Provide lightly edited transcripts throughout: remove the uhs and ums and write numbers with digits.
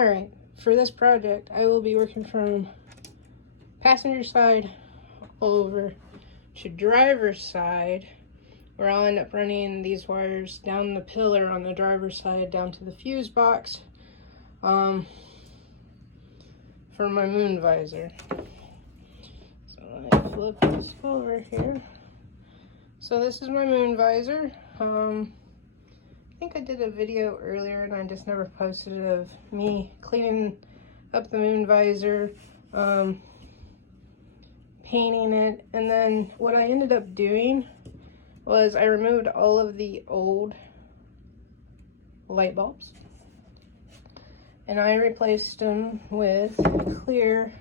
Alright, for this project, I will be working from passenger side over to driver's side, where I'll end up running these wires down the pillar on the driver's side down to the fuse box for my moon visor. So let me flip this over here. So this is my moon visor. I think I did a video earlier and I just never posted it of me cleaning up the moon visor, painting it, and then what I ended up doing was I removed all of the old light bulbs and I replaced them with clear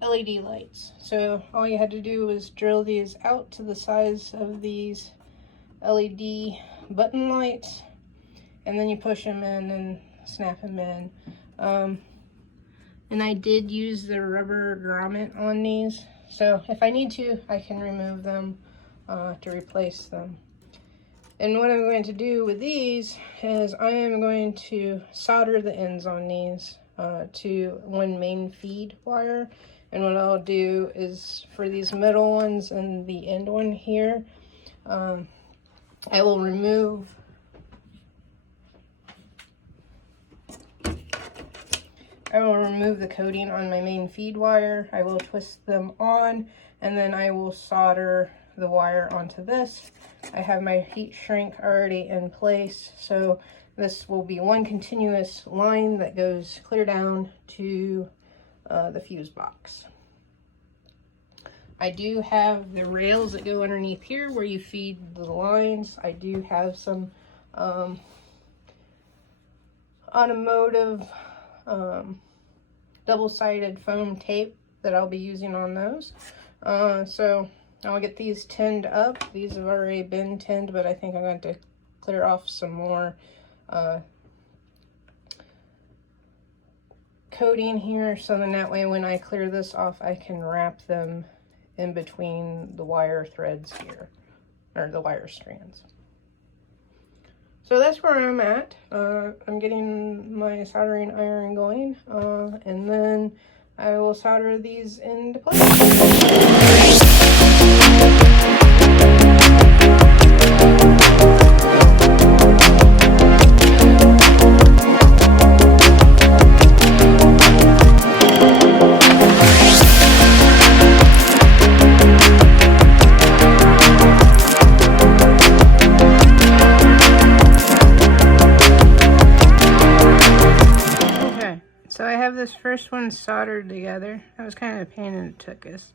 LED lights. So all you had to do was drill these out to the size of these LED button lights, and then you push them in and snap them in. And I did use the rubber grommet on these, so if I need to, I can remove them to replace them. And what I'm going to do with these is I am going to solder the ends on these to one main feed wire. And what I'll do is for these middle ones and the end one here, I will remove the coating on my main feed wire. I will twist them on, and then I will solder the wire onto this. I have my heat shrink already in place, so this will be one continuous line that goes clear down to the fuse box. I do have the rails that go underneath here where you feed the lines. I do have some automotive double-sided foam tape that I'll be using on those. So I'll get these tinned up. These have already been tinned, but I think I'm going to clear off some more coating here, so then that way when I clear this off, I can wrap them in between the wire threads here, or the wire strands. So that's where I'm at. I'm getting my soldering iron going, and then I will solder these into place. This first one soldered together. That was kind of a pain in the tuchus.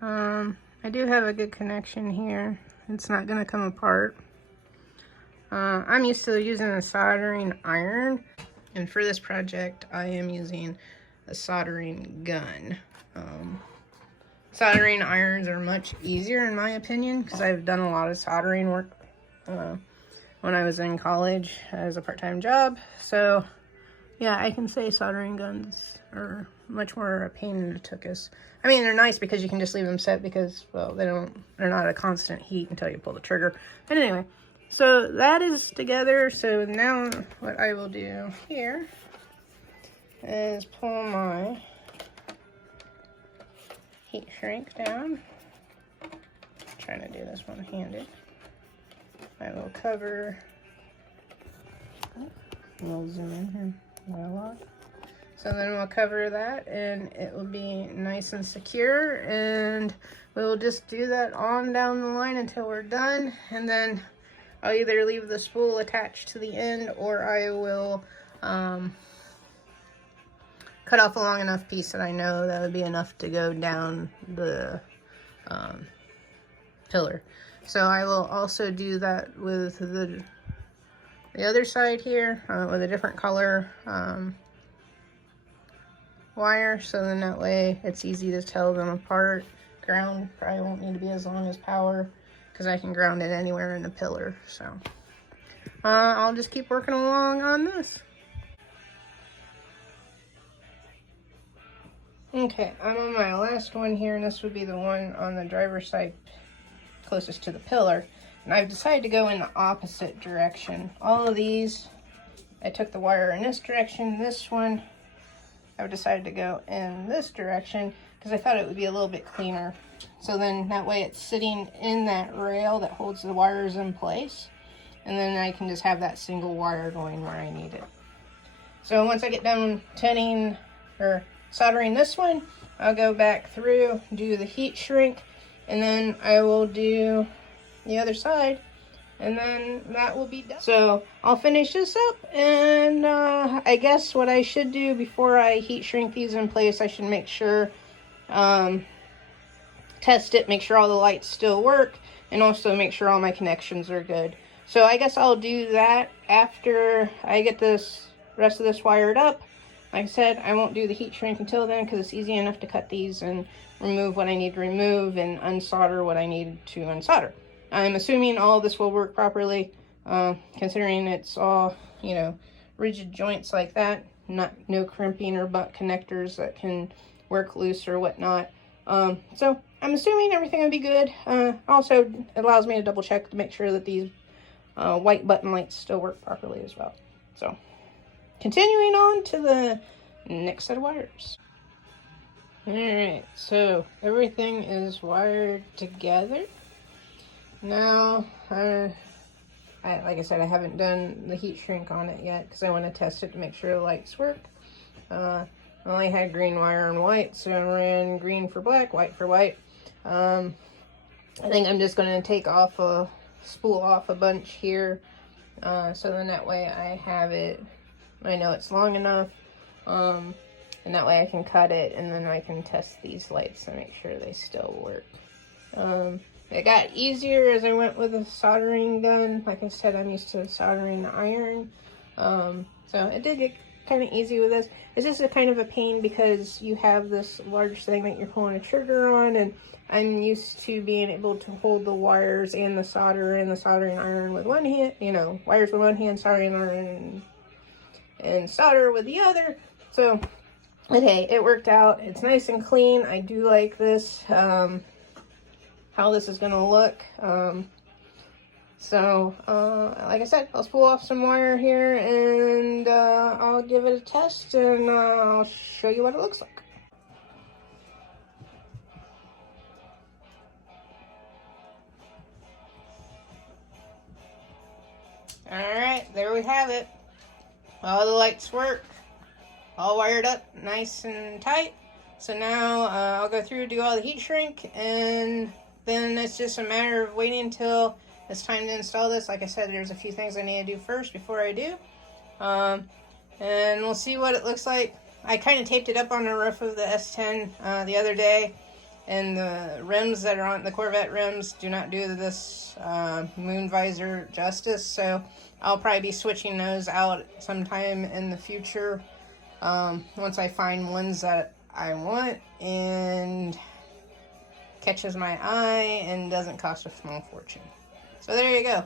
I do have a good connection here. It's not going to come apart. I'm used to using a soldering iron, and for this project I am using a soldering gun. Soldering irons are much easier in my opinion because I've done a lot of soldering work when I was in college as a part-time job. So yeah, I can say soldering guns are much more a pain in the tuchus. I mean, they're nice because you can just leave them set because, well, they're not a constant heat until you pull the trigger. But anyway, so that is together. So now what I will do here is pull my heat shrink down. I'm trying to do this one-handed. I will cover, we'll zoom in here. So then we'll cover that and it will be nice and secure, and we'll just do that on down the line until we're done, and then I'll either leave the spool attached to the end or I will cut off a long enough piece that I know that would be enough to go down the pillar. So I will also do that with the other side here with a different color wire, so then that way it's easy to tell them apart. Ground probably won't need to be as long as power because I can ground it anywhere in the pillar. So I'll just keep working along on this. Okay, I'm on my last one here, and this would be the one on the driver's side closest to the pillar. And I've decided to go in the opposite direction. All of these I took the wire in this direction. This one, I decided to go in this direction because I thought it would be a little bit cleaner. So then that way it's sitting in that rail that holds the wires in place. And then I can just have that single wire going where I need it. So once I get done tinning or soldering this one, I'll go back through, do the heat shrink, and then I will do the other side, and then that will be done. So I'll finish this up, and I guess what I should do before I heat shrink these in place, I should make sure, test it, make sure all the lights still work, and also make sure all my connections are good. So I guess I'll do that after I get this rest of this wired up. Like I said, I won't do the heat shrink until then because it's easy enough to cut these and remove what I need to remove and unsolder what I need to unsolder. I'm assuming all of this will work properly, considering it's all, you know, rigid joints like that, no crimping or butt connectors that can work loose or whatnot. So I'm assuming everything will be good. Also, it allows me to double check to make sure that these white button lights still work properly as well. So continuing on to the next set of wires. Alright, so everything is wired together. Now, like I said, I haven't done the heat shrink on it yet because I want to test it to make sure the lights work. I only had green wire and white, so I ran green for black, white for white. I think I'm just going to take off spool off a bunch here, so then that way I have it, I know it's long enough, and that way I can cut it, and then I can test these lights and make sure they still work. It got easier as I went with a soldering gun. Like I said, I'm used to soldering iron, so it did get kind of easy with this. It's just a kind of a pain because you have this large thing that you're pulling a trigger on, and I'm used to being able to hold the wires and the solder and the soldering iron with one hand, you know, wires with one hand, soldering iron and solder with the other. So, but hey, it worked out. It's nice and clean. I do like this, how this is gonna look. Like I said, I'll spool off some wire here and I'll give it a test and I'll show you what it looks like. Alright, there we have it. All the lights work. All wired up nice and tight. So now I'll go through, do all the heat shrink, and then it's just a matter of waiting until it's time to install this. Like I said, there's a few things I need to do first before I do. And we'll see what it looks like. I kind of taped it up on the roof of the S10 the other day, and the rims that are on the Corvette rims do not do this moon visor justice, so I'll probably be switching those out sometime in the future once I find ones that I want and catches my eye and doesn't cost a small fortune. So there you go.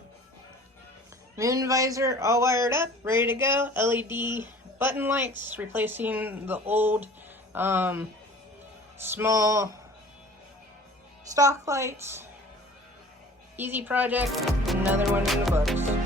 Moon visor all wired up, ready to go. LED button lights, replacing the old small stock lights. Easy project, another one in the books.